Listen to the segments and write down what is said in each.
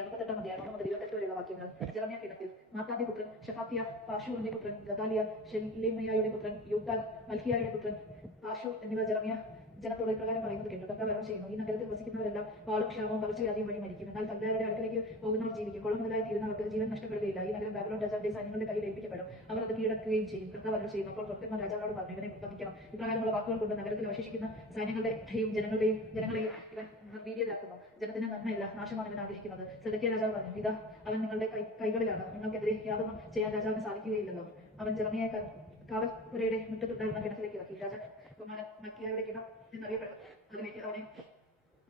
അറുപത്തെട്ടാം അധ്യായം ഒന്ന് മുതൽ ഇരുപത്തെട്ട് വരെയുള്ള വാക്യങ്ങൾ. ജെറമിയ കിണത്തിൽ മാത്താന്റെ പുത്രൻ ഷഫാത്തിയ പാഷൂറിന്റെ പുത്രൻ ഗദാലിയ ഷെലിമയായുടെ പുത്രൻ യൂട്ടാൻ മൽക്കിയായുടെ പുത്രൻ പാഷൂർ എന്നിവ ജെറമിയ ജനത്തോട് ഇപ്രകാരം പറയുന്നത് കേട്ടു. കർത്താവ് വരണം ചെയ്യുന്നു ഈ നഗരത്തിൽ വസിക്കുന്നവരെല്ലാം വാളും ക്ഷാമവും പകർച്ചവ്യാധിയും വഴി മരിക്കും. എന്നാൽ കൽദാരുടെ അടുക്കലേക്ക് പോകുന്നവർ ജീവിക്കും. കുളം മുതലായി തീരുന്നവർക്ക് ജീവൻ നഷ്ടപ്പെടുകയില്ല. ഈ നഗരം ബാബിലോൺ രാജാവിന്റെ സൈന്യങ്ങളുടെ കയ്യിൽ ഏൽപ്പിക്കപ്പെടും. അവർ അത് കീഴടക്കുകയും ചെയ്യും. കർത്താവ് വരണം ചെയ്യുന്നു അപ്പോൾ ഭക്തന്മാർ രാജാവിനോട് പറഞ്ഞു ഇവനെ വധിക്കണം ഇപ്രകാരമുള്ള വാക്കുകൾ കൊണ്ട് നഗരത്തിൽ അവശേഷിക്കുന്ന സൈന്യങ്ങളുടെയും ജനങ്ങളുടെയും ജനങ്ങളെയും ഇവൻ നിർവീര്യരാക്കുന്നു ജനത്തിന് നന്മയില്ല നാശമാണ് ഇവൻ ആഗ്രഹിക്കുന്നത്. സെദക്കിയ രാജാവ് പറഞ്ഞു ഇതാ അവൻ നിങ്ങളുടെ കൈ കൈകളിലാണ്. നിങ്ങൾക്കെതിരെ യാതൊന്നും ചെയ്യാൻ രാജാവിന് സാധിക്കുകയില്ലല്ലോ. അവൻ കാവൽ കാവൽപുരയുടെ മുറ്റത്തുണ്ടായിരുന്ന കിണറ്റിലേക്ക് ഇറക്കി. രാജ കുമാരൻ മക്കിയായുടെ കിണം എന്നറിയപ്പെടും അതിലേക്ക് അവനെ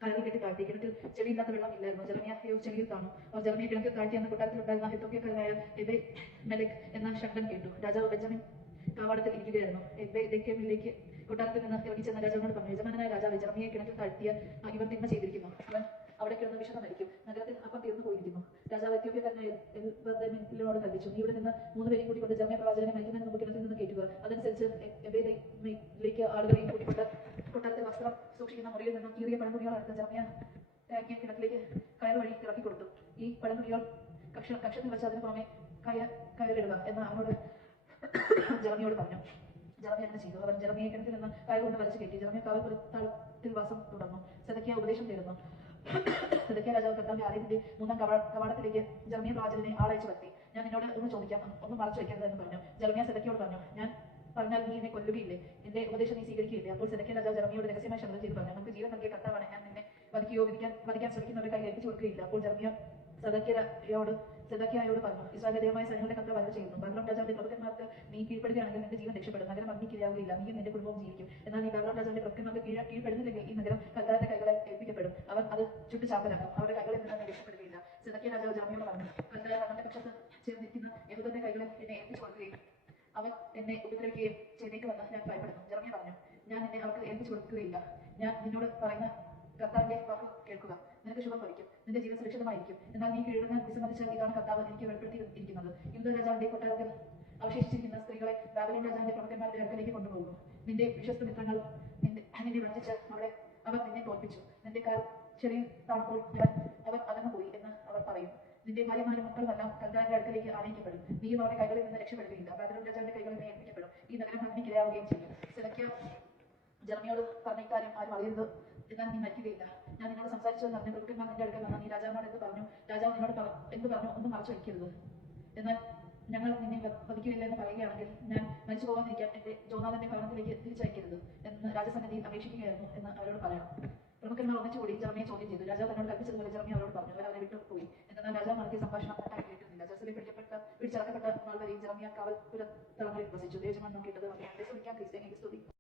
കയറി കെട്ടി താഴ്ത്തി. കിണറ്റിൽ ചെളിയില്ലാത്ത വെള്ളം ഇല്ലായിരുന്നു. ജെറമിയായോ ചെളിയിൽ കാണും അവർ ജെറമിയെ കിണറ്റിൽ താഴ്ത്തി എന്ന കൊട്ടാരത്തിലുണ്ടായിരുന്ന ഹിത്തോക്കിയക്കാരനായ എബെ മെലക് എന്ന ശബ്ദം കേട്ടു. രാജാവ് ബെഞ്ചമിൻ കാവാടത്തിൽ ഇരിക്കുകയായിരുന്നു. എബെ ദെക്കേമിലേക്ക് കൊട്ടാരത്തിൽ നിന്ന് ഇറങ്ങി ചെന്ന രാജാവിനോട് പറഞ്ഞു യജമാനായ രാജാവ് ജർമ്മിയെ കിണറ്റിൽ താഴ്ത്തിയ ഇവർ തിന്മ ചെയ്തിരിക്കുന്നു. ഇവൻ അവിടെ കിടന്ന് വിഷമമായിരിക്കും. നഗരത്തിൽ അപ്പം തീർന്നു പോയിരിക്കുന്നു. രാജാവ് എത്യോപ്യക്കാരനായ എൽബദമിനോട് കൽപ്പിച്ചു നീ ഇവിടെ നിന്ന് മൂന്ന് പേരെയും കൂട്ടിക്കൊണ്ട് ജർമ്മിയ പ്രവാചകനെ മരിക്കുന്നതിന് മുമ്പ് കിണറ്റിൽ നിന്ന് കയറ്റുക. അതനുസരിച്ച് എബേദിലേക്ക് ആളുകളെയും കൂട്ടിക്കൊണ്ട് കൊട്ടാരത്തിൽ വസ്ത്രം സൂക്ഷിക്കുന്ന മുറിയിൽ നിന്നും കീറിയ പഴംതുണികൾ എടുത്ത് ജർമ്മയ തേക്കിയ കിണറ്റിലേക്ക് കയർ വഴി ഇറക്കി കൊടുത്തു ഈ പഴംതുണികൾ കക്ഷ കക്ഷത്തിൽ വെച്ച് അതിന് പുറമെ കയ കയറിടുക എന്ന് അവനോട് ജർമ്മിയോട് പറഞ്ഞു. ജർമ്മി അങ്ങനെ ചെയ്തു. അവൻ കിണറ്റിൽ നിന്ന് കൈകൊണ്ട് കൊണ്ട് വലിച്ചു കയറ്റി ജർമ്മിയ കാവൽ പുറത്താളത്തിൽ വാസം തുടർന്നു സെതക്കിയ ഉപദേശം തേടുന്നു. സെതക്കിയ രാജാവ് കർത്താവിന്റെ ആലയത്തിന്റെ മൂന്നാം കവാ- കവാടത്തിലേക്ക് ജർമ്മിയ പ്രവാചകനെ ആളയച്ചു വരുത്തി. ഞാൻ നിന്നോട് ഒന്ന് ചോദിക്കാം. ഒന്നും മറച്ചു വെക്കരുത് എന്ന് പറഞ്ഞു. ജർമ്മിയ സെതക്കിയോട് പറഞ്ഞു ഞാൻ പറഞ്ഞാൽ നീ എന്നെ കൊല്ലുകയില്ലേ? എന്റെ ഉപദേശം നീ സ്വീകരിക്കുകയില്ലേ? അപ്പോൾ സെതക്കിയ രാജാവ് ജർമ്മിയോട് രഹസ്യമായി ശബ്ദം ചെയ്ത് പറഞ്ഞു നമുക്ക് ജീവൻ നൽകിയ കർത്താവാണ്. ഞാൻ നിന്നെ വധിക്കുകയോ വിധിക്കാൻ വധിക്കാൻ ശ്രമിക്കുന്നവരുടെ കൈ ഏൽപ്പിച്ചു കൊടുക്കുകയില്ല. അപ്പോൾ ജർമ്മിയ സദക്കിയയോട് സദക്കിയായോട് പറഞ്ഞു. ഇസ്രാഗതീയമായ സൈന്യങ്ങളുടെ കർത്താവ് വരവ് ചെയ്യുന്നു. ബാബിലോൺ രാജാവിന്റെ പ്രഭുക്കന്മാർക്ക് നീ കീഴ്പ്പെടുകയാണെങ്കിൽ നിന്റെ ജീവൻ രക്ഷപ്പെടും. നഗരം അഗ്നിക്കിരയാവുകയില്ല നീയും നിന്റെ കുടുംബവും ജീവിക്കും. എന്നാൽ നീ ബാബിലോൺ രാജാവിന്റെ പ്രഭുക്കന്മാർക്ക് കീഴ കീഴ്പ്പെടുന്നില്ലെങ്കിൽ ഈ നഗരം കർത്താവിന്റെ കൈകളെ ഏൽപ്പിക്കപ്പെടും. അവർ അത് ചുട്ടു ചാപ്പലാക്കും. അവരുടെ കൈകളിൽ നിന്ന് രക്ഷപ്പെടുകയില്ല. സദക്കിയ രാജാവ് ജാമ്യം പറഞ്ഞു. കർത്താവ് അവന്റെ പക്ഷത്ത് ചേർന്നിരിക്കുന്ന യഹൂദന്റെ കൈകളെ എന്നെ ഏൽപ്പിച്ചു കൊടുക്കുകയും അവൻ എന്നെ ഉപദ്രവിക്കുകയും ചെയ്തേക്കുമെന്ന് ഞാൻ ഭയപ്പെടുന്നു. ജർമ്മിയ പറഞ്ഞു. ഞാൻ എന്നെ അവർക്ക് ഏൽപ്പിച്ചു കൊടുക്കുകയില്ല. ഞാൻ നിന്നോട് പറയുന്ന കർത്താവിന്റെ വാക്ക് കേൾക്കുക. നിനക്ക് ശുഭം ഭവിക്കും. നിന്റെ ജീവൻ സുരക്ഷിതമായിരിക്കും. എന്നാൽ നീ കീഴുന്ന വിസമ്മതിച്ച ഇതാണ് കർത്താവ് എനിക്ക് വെളിപ്പെടുത്തിയിരിക്കുന്നത്. ഹിന്ദു രാജാവിന്റെ കൊട്ടാരത്തിൽ അവശേഷിച്ചിരിക്കുന്ന സ്ത്രീകളെ ബാബിലോൺ രാജാവിന്റെ പ്രമുഖന്മാരുടെ അടുക്കലേക്ക് കൊണ്ടുപോകുന്നു. നിന്റെ വിശ്വസ്ത മിത്രങ്ങളും നിന്റെ നിന്നെ വഞ്ചിച്ച് അവളെ അവർ നിന്നെ തോൽപ്പിച്ചു. നിന്റെ കാൽ ചെറിയ താണപ്പോൾ അവർ അകന്നു പോയി എന്ന് അവർ പറയും നിന്റെ ഭാര്യമാരും മക്കളുമെല്ലാം കർത്താവിന്റെ അടുക്കലേക്ക് ആനയിക്കപ്പെടും. നീയും അവരുടെ കൈകളിൽ നിന്ന് രക്ഷപ്പെടുകയില്ല. ബാബിലോൺ രാജാവിന്റെ കൈകളിൽ നിന്ന് ഏൽപ്പിക്കപ്പെടും. ഈ നഗരം അഗ്നിക്കിരയാവുകയും ചെയ്യും. സിലക്കിയ ജർമ്മയോട് പറഞ്ഞ ഇക്കാര്യം ആരും അറിയരുത്. എന്നാൽ നീ മരിക്കുകയില്ല. ഞാൻ നിന്നോട് സംസാരിച്ചതെന്ന് പറഞ്ഞു പ്രഭുക്കന്മാർ നിന്റെ അടുക്കൽ വന്ന നീ രാജാവിനോട് എന്ത് പറഞ്ഞു? രാജാവ് നിന്നോട് എന്ത് പറഞ്ഞു? ഒന്നും മറച്ചു വയ്ക്കരുത് എന്നാൽ ഞങ്ങൾ നിന്നെ വധിക്കുകയില്ല എന്ന് പറയുകയാണെങ്കിൽ ഞാൻ മരിച്ചു പോകാതിരിക്കാൻ എന്റെ ജോനാഥന്റെ ഭവനത്തിലേക്ക് തിരിച്ചയക്കരുത് എന്ന് രാജസന്നിധിയിൽ അപേക്ഷിക്കുകയായിരുന്നു എന്ന് അവരോട് പറയാം. പ്രമുഖന്മാർ ഒന്നിച്ചുകൂടി ജർമ്മിയെ ചോദ്യം ചെയ്തു. രാജാവ് തന്നോട് കൽപ്പിച്ചതുപോലെ ജർമ്മി അവരോട് പറഞ്ഞു. അവർ അവരെ വിട്ടു പോയി എന്നാൽ രാജാവ് നടത്തിയ സംഭാഷണം ഒട്ടായി കേട്ടിരുന്നില്ല. ജസലിൽ പിടിക്കപ്പെട്ട പിടിച്ചടക്കപ്പെട്ട നാൾ വരെയും ജർമ്മിയ കാവൽപുര തളങ്ങളിൽ വസിച്ചു ദേജമാനം കേട്ടത് ദേശം എനിക്ക് ക്രിസ്തു